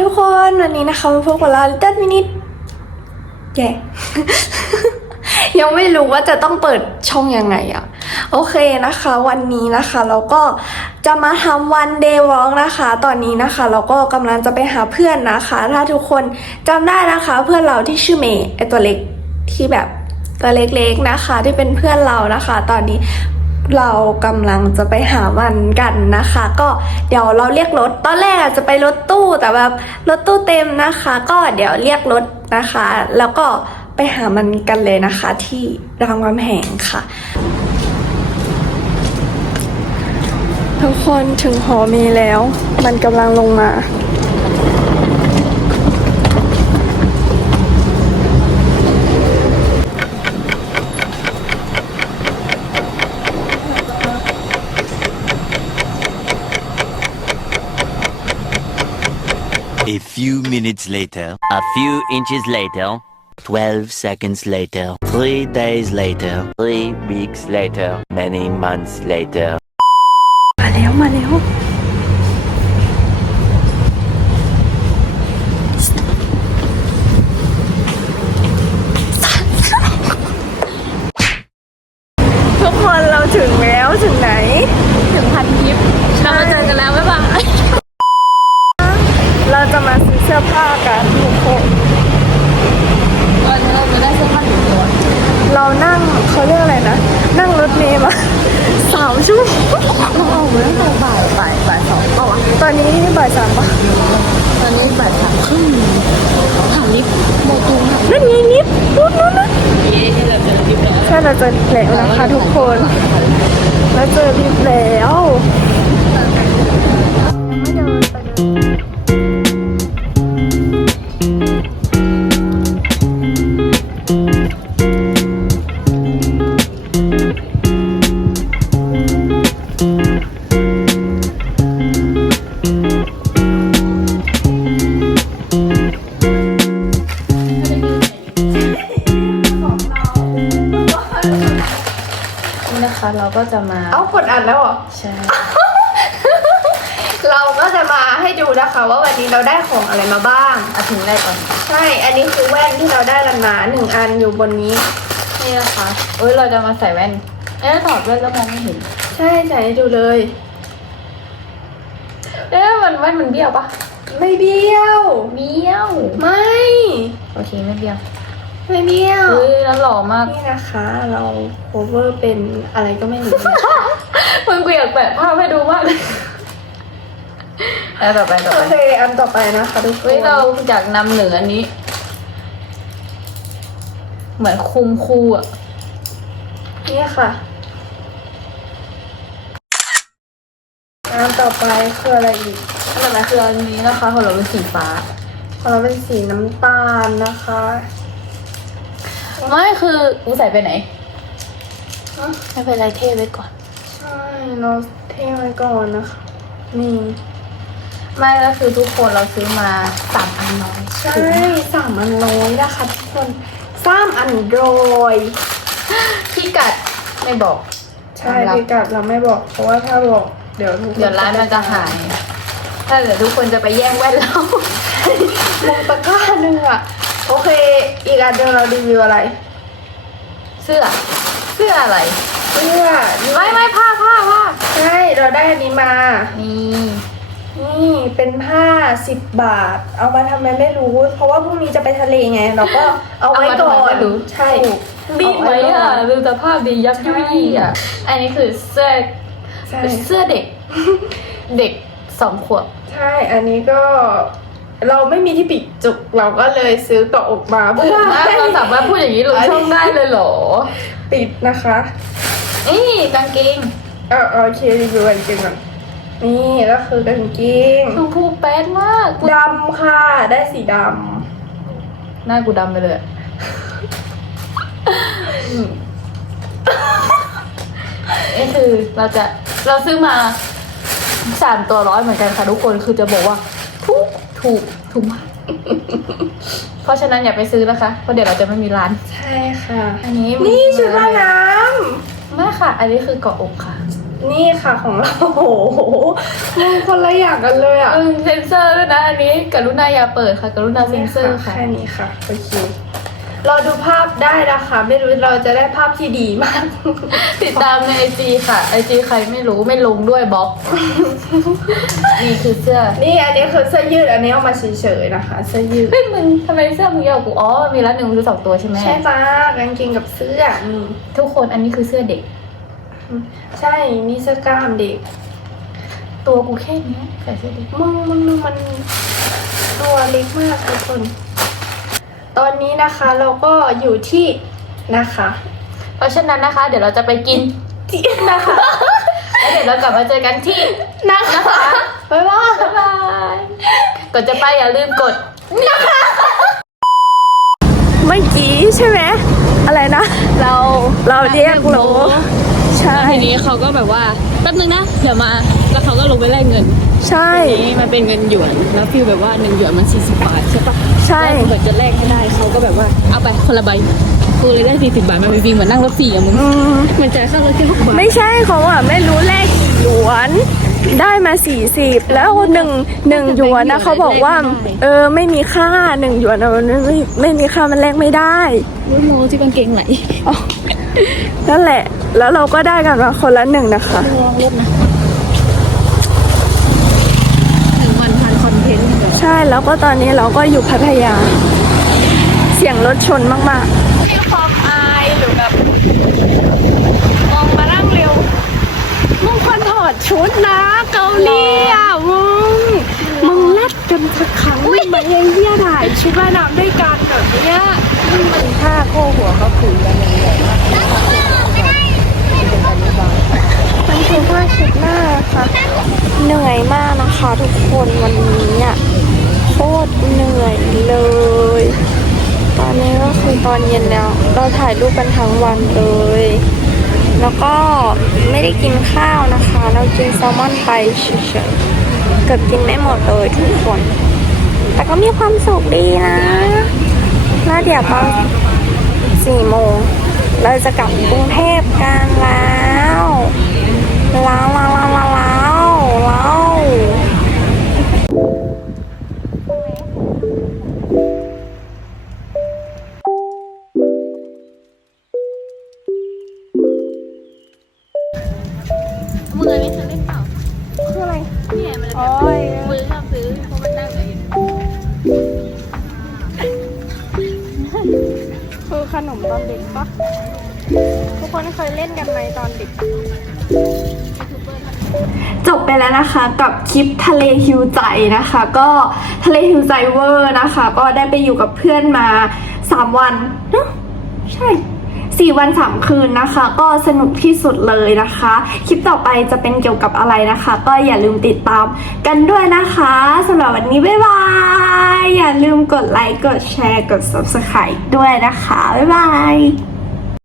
ทุกคนวันนี้นะคะมาพบกับเราลิตเติ้ลมินิแย่ยังไม่รู้ว่าจะต้องเปิดช่องยังไงอะโอเคนะคะ วันนี้นะคะเราก็จะมาทำวันเดย์วอล์กนะคะ ตอนนี้นะคะเราก็กำลังจะไปหาเพื่อนนะคะ ถ้าทุกคนจำได้นะคะเพื่อนเราที่ชื่อเมย์ไอตัวเล็กที่แบบตัวเล็กๆนะคะ ที่เป็นเพื่อนเรานะคะ ตอนนี้ เรากำลังจะไปหามันกันนะคะ ก็เดี๋ยวเราเรียกรถตอนแรกจจะไปรถตู้แต่แบบรถตู้เต็มนะคะ ก็เดี๋ยวเรียกรถนะคะ แล้วก็ไปหามันกันเลยนะคะ ที่รามคำแหงค่ะ ทุกคนถึงหอมีแล้ว มันกำลังลงมา A few minutes later, a few inches later, 12 seconds later, 3 days later, 3 weeks later, many months later. มาแล้วมาแล้ว อเสื้อผ้ากันทุกคนวันนี้เราจะได้เสื้อผ้าหนึ่งตัวเรานั่งเขาเรียกอะไรนะ นั่งรถเมล์มาสามชั่วโมงเราออกมาตั้งแต่บ่ายบ่ายบ่ายสองป่าวะตอนนี้บ่ายสามปะตอนนี้บ่ายสามครึ่งถามนิฟโมตูนถามนั่นไงนิดนู่นนู่นนะเย้ที่เราเจอนิฟแล้วใช่เราเจอแล้วนะคะทุกคนเราเจอนิดแล้ว เราก็จะมาเอากดอัดแล้วเหรอ ใช่ เราก็จะมาให้ดูนะคะว่าวันนี้เราได้ของอะไรมาบ้างเอาถึงแรกก่อน ใช่ อันนี้คือแว่นที่เราได้กันมาหนึ่งอันอยู่บนนี้ นี่นะคะเอ้ยเราจะมาใส่แว่นเอ๊ะถอดแว่นแล้วมองไม่เห็น ใช่ใส่ให้ดูเลย เอ๊ะมันแว่นมันเบี้ยวปะไม่เบี้ยว เบี้ยว ไม่ โอเคไม่เบี้ยว ไม่เบี้ยวเฮ้ยแล้วหล่อมากนี่นะคะเรา cover เป็นอะไรก็ไม่รู้มึงกูอยากแปะภาพให้ดูมากเลยแล้วต่อไปต่อโอไปเคอันต่อไปนะคะทุกคเฮ้ยนเราอยากนำเหนืออันนี้ เหมือนคุมคูอะนี่ค่ะอันต่อไปคืออะไรอีกอันต่อไปคืออันนี้นะคะของเราเป็นสีฟ้า ของเราเป็นสีน้ำตาลนะคะ ไม่คือกูใส่ไปไหนไม่เป็นไรเท่ไว้ก่อน ใช่เราเทไว้ก่อนนะคะนี่ไม่ก็คือทุกคนเราซื้อมาสามอันน้อยใช่สามอันร้อยนะคะทุกคนสามอันโรยพี่กัดไม่บอก ใช่ความลับพิกัดเราไม่บอก เพราะว่าถ้าบอก เดี๋ยวทุกคนเดี๋ยวร้านมันจะหาย ถ้าเดี๋ยวทุกคนจะไปแย่งแว่นเรามงตะกร้าหนึ่งอะ โอเค อีกอันหนึ่งเรารีวิวอะไร เสื้อ เสื้ออะไร เสื้อนี่ไม่ไม่ผ้าผ้าผ้าใช่เราได้อันนี้มา นี่นี่เป็นผ้าสิบบาท เอามาทำไมไม่รู้ เพราะว่าพรุ่งนี้จะไปทะเลไง เราก็เอาไว้ก่อนใช่ดีไหมอะดูสภาพดียับยุยี่อะ อันนี้คือเสื้อใช่เสื้อเด็ก เด็กสองขวบ ใช่ อันนี้ก็ เราไม่มีที่ปิดจุกเราก็เลยซื้อเกาะอกมาเพื่อเราสามารถพูดอย่างนี้ลงช่องได้เลยเหรอปิดนะคะนี่กางเกงเออโอเครีวิวกันจริงก่อนนี่ก็คือกางเกงชมพูแป๊ดมากกูดำค่ะ ได้สีดหน้ากูดำไปเลยอะนี่คือเราจะเราซื้อมาสามตัวร้อยเหมือนกันค่ะทุกคนคือจะบอกว่า ถูกถูกถูกมาก เพราะฉะนั้นอย่าไปซื้อนะคะ เพราะเดี๋ยวเราจะไม่มีร้านำใช่ค่ะ อันนี้นี่ชุดว่ายน้ไม่ค่ะ อันนี้คือเกาะอกค่ะำนี่ค่ะของเราโอ้โหมึงคนละอย่างกันเลยอะเออเซนเซอร์ด้วยนะอันนี้กรุณาอย่าเปิดค่ะ กรุณาเซนเซอร์ค่ะ แค่นี้ค่ะโอเค รอดูภาพได้นะคะ ไม่รู้เราจะได้ภาพที่ดีมาก ติดตามในไอจีค่ะไอจีใครไม่รู้ไม่ลงด้วยบล็อก นี่คือเสื้อนี่อันนี้คือเสื้อยืดอันนี้เอามาเฉยๆนะคะเสื้อยืดเฮ้ยมึงทำไมเสื้อมึงยาวกว่ากูอ๋อมีร้านหนึ่งมีสองตัวใช่ไหมใช่จ้ากางเกงกับเสื้อนี่ทุกคนอันนี้คือเสื้อเด็ก ใช่มีเสื้อกล้ามเด็ก ตัวกูแค่เนี้ยใส่เสื้อเด็กมึงมึงมึงมันตัวเล็กมากทุกคน ตอนนี้นะคะเราก็อยู่ที่นะคะ เพราะฉะนั้นนะคะ เดี๋ยวเราจะไปกินที่นะคะแล้วเดี๋ยวเรากลับมาเจอกันที่นะคะนะคะบ๊ายบายบ๊ายบายก่อนจะไปอย่าลืมกดเมื่อกี้ใช่ไหมอะไรนะ เราเราเรียกโหล ใช่ทีนี้เขาก็แบบว่าแป๊บนึงนะ เดี๋ยวมา แล้วเขาก็ลงไปแลกเงินใช่ ทีนี้มันเป็นเงินหยวน แล้วฟิลแบบว่าหนึ่งหยวนมัน40บาทใช่ปะใช่ แล้วเหมือนจะแลกให้ได้เขาก็แบบว่าเอาไปคนละใบกูเลยได้40บาทมาจริงๆเหมือนนั่งรถฟรีอะมึงอืมมันจ่ายค่ารถแค่หกบาทไม่ใช่เขาอะไม่รู้เลขกี่หยวน ได้มาสี่สิบแล้วหนึ่งหนึ่งหยวนนะเขาบอกว่า เออไม่มีค่าหนึ่งหยวนอะมันไม่ไม่ไม่มีค่ามันแลกไม่ได้ รู้โมที่กางเกงไหล นั่นแหละ แล้วเราก็ได้กันมาคนละหนึ่งนะคะลองลบนะหนึ่งวันพันคอนเทนต์แบบใช่แล้วก็ตอนนี้เราก็อยู่พัทยา เสียงรถชนมากๆมีความอายหรือแบบมองมานั่งเร็วมึงควรถอดชุดนะเกาหลีอะมึงมึงนัด กันสักครั้งได้ไหมไอ้เหี้ยถ่ายชุดว่ายน้ำด้วยกันแบบเนี้ยมันท่าโค้หัวเขาคุยกันอย่างเงี้ยมันคือผ้าเช็ดหน้าค่ะ เหนื่อยมากนะคะทุกคนวันนี้อะโคตรเหนื่อยเลย ตอนนี้ก็คือตอนเย็นแล้ว เราถ่ายรูปกันทั้งวันเลย แล้วก็ไม่ได้กินข้าวนะคะ เรากินแซลมอนไปเฉยๆเกือบกินไม่หมดเลยทุกคน แต่ก็มีความสุขดีนะ แล้วเดี๋ยวตอนสี่โมงเราจะกลับกรุงเทพกันแล้วแล้วแล้วแล้วแล้วแล้ว เนี่ยมือชอบซื้อเพราะมันนั่งเลยคือขนมตอนเด็กปะทุกคนเคยเล่นกันไหมตอนเด็กจบไปแล้วนะคะกับคลิปทะเลฮิวใจนะคะ ก็ทะเลฮิวใจเวอร์นะคะ ก็ได้ไปอยู่กับเพื่อนมา 3 วันเนอะใช่ 4 วัน 3 คืนนะคะ ก็สนุกที่สุดเลยนะคะ คลิปต่อไปจะเป็นเกี่ยวกับอะไรนะคะ ก็อย่าลืมติดตามกันด้วยนะคะสำหรับวันนี้ บ๊ายบาย อย่าลืมกดไลค์ กดแชร์ กด subscribe ด้วยนะคะ บ๊ายบาย